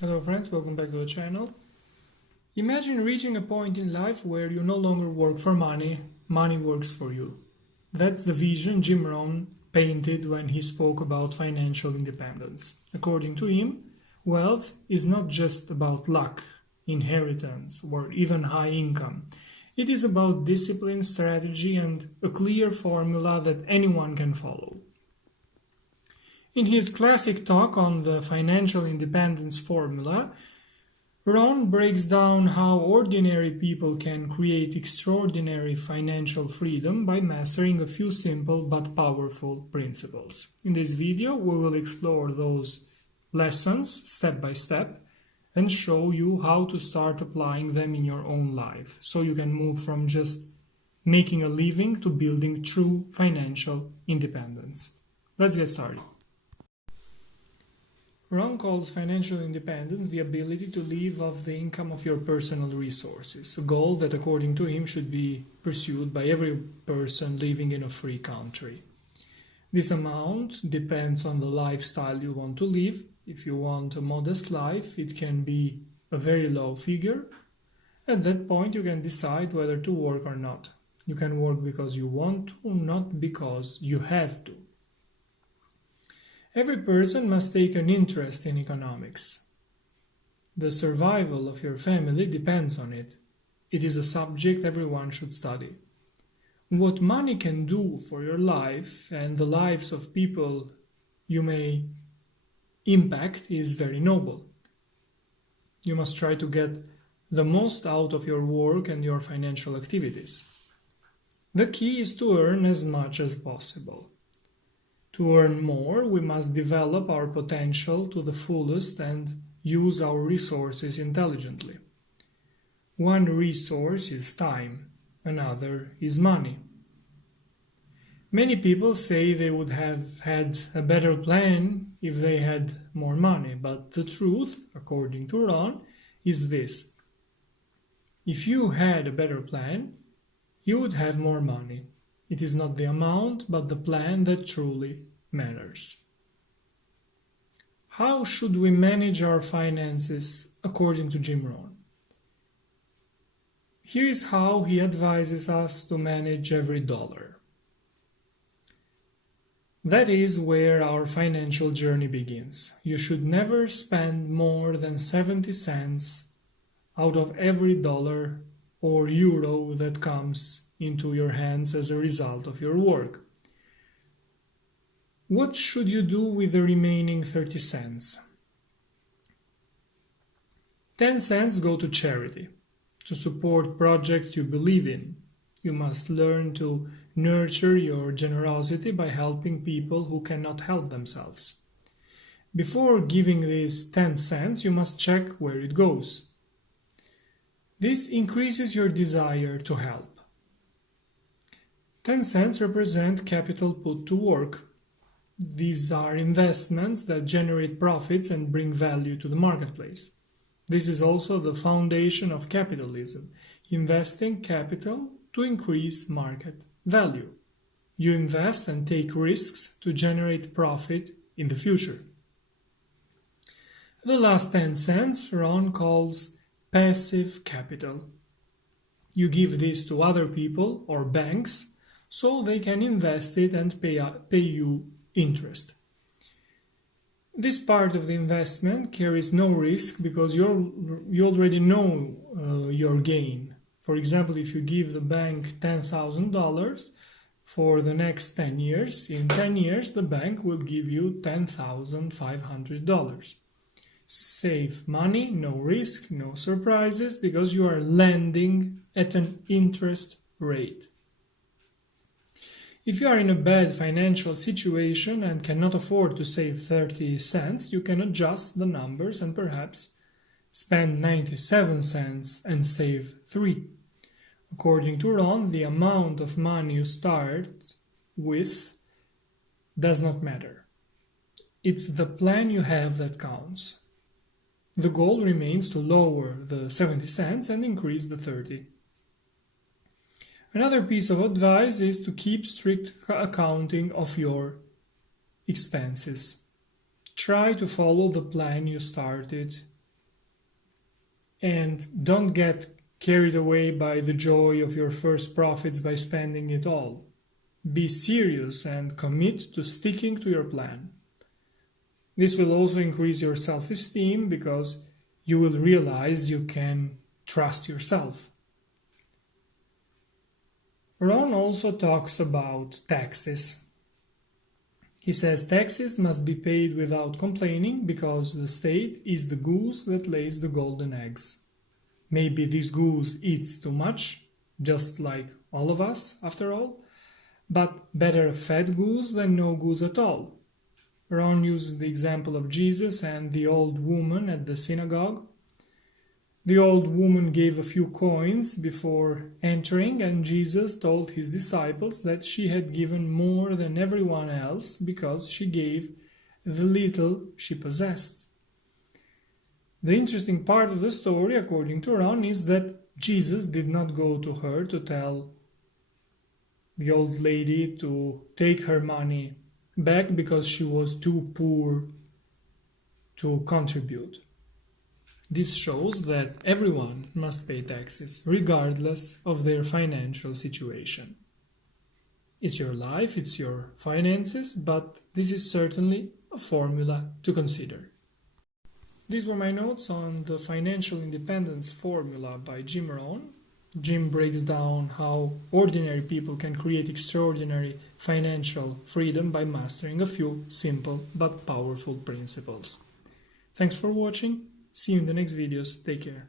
Hello friends, welcome back to the channel. Imagine reaching a point in life where you no longer work for money, money works for you. That's the vision Jim Rohn painted when he spoke about financial independence. According to him, wealth is not just about luck, inheritance, or even high income. It is about discipline, strategy, and a clear formula that anyone can follow. In his classic talk on the financial independence formula, Rohn breaks down how ordinary people can create extraordinary financial freedom by mastering a few simple but powerful principles. In this video, we will explore those lessons step by step and show you how to start applying them in your own life, so you can move from just making a living to building true financial independence. Let's get started. Rohn calls financial independence the ability to live off the income of your personal resources, a goal that according to him should be pursued by every person living in a free country. This amount depends on the lifestyle you want to live. If you want a modest life, it can be a very low figure. At that point, you can decide whether to work or not. You can work because you want to, not because you have to. Every person must take an interest in economics. The survival of your family depends on it. It is a subject everyone should study. What money can do for your life and the lives of people you may impact is very noble. You must try to get the most out of your work and your financial activities. The key is to earn as much as possible. To earn more, we must develop our potential to the fullest and use our resources intelligently. One resource is time, another is money. Many people say they would have had a better plan if they had more money, but the truth, according to Rohn, is this. If you had a better plan, you would have more money. It is not the amount, but the plan that truly matters. How should we manage our finances according to Jim Rohn? Here is how he advises us to manage every dollar. That is where our financial journey begins. You should never spend more than 70 cents out of every dollar or euro that comes into your hands as a result of your work. What should you do with the remaining 30 cents? 10 cents go to charity, to support projects you believe in. You must learn to nurture your generosity by helping people who cannot help themselves. Before giving these 10 cents, you must check where it goes. This increases your desire to help. 10 cents represent capital put to work. These are investments that generate profits and bring value to the marketplace. This is also the foundation of capitalism, investing capital to increase market value. You invest and take risks to generate profit in the future. The last 10 cents Rohn calls passive capital. You give this to other people or banks so they can invest it and pay you interest. This part of the investment carries no risk because you already know your gain. For example, if you give the bank $10,000 for the next 10 years, in 10 years the bank will give you $10,500. Save money, no risk, no surprises, because you are lending at an interest rate. If you are in a bad financial situation and cannot afford to save 30 cents, you can adjust the numbers and perhaps spend 97 cents and save 3. According to Rohn, the amount of money you start with does not matter. It's the plan you have that counts. The goal remains to lower the 70 cents and increase the 30. Another piece of advice is to keep strict accounting of your expenses. Try to follow the plan you started And don't get carried away by the joy of your first profits by spending it all. Be serious and commit to sticking to your plan. This will also increase your self-esteem because you will realize you can trust yourself. Rohn also talks about taxes. He says taxes must be paid without complaining because the state is the goose that lays the golden eggs. Maybe this goose eats too much, just like all of us after all, but better a fat goose than no goose at all. Rohn uses the example of Jesus and the old woman at the synagogue. The old woman gave a few coins before entering, and Jesus told his disciples that she had given more than everyone else because she gave the little she possessed. The interesting part of the story, according to Rohn, is that Jesus did not go to her to tell the old lady to take her money back because she was too poor to contribute. This shows that everyone must pay taxes, regardless of their financial situation. It's your life, it's your finances, but this is certainly a formula to consider. These were my notes on the financial independence formula by Jim Rohn. Jim breaks down how ordinary people can create extraordinary financial freedom by mastering a few simple but powerful principles. Thanks for watching. See you in the next videos. Take care.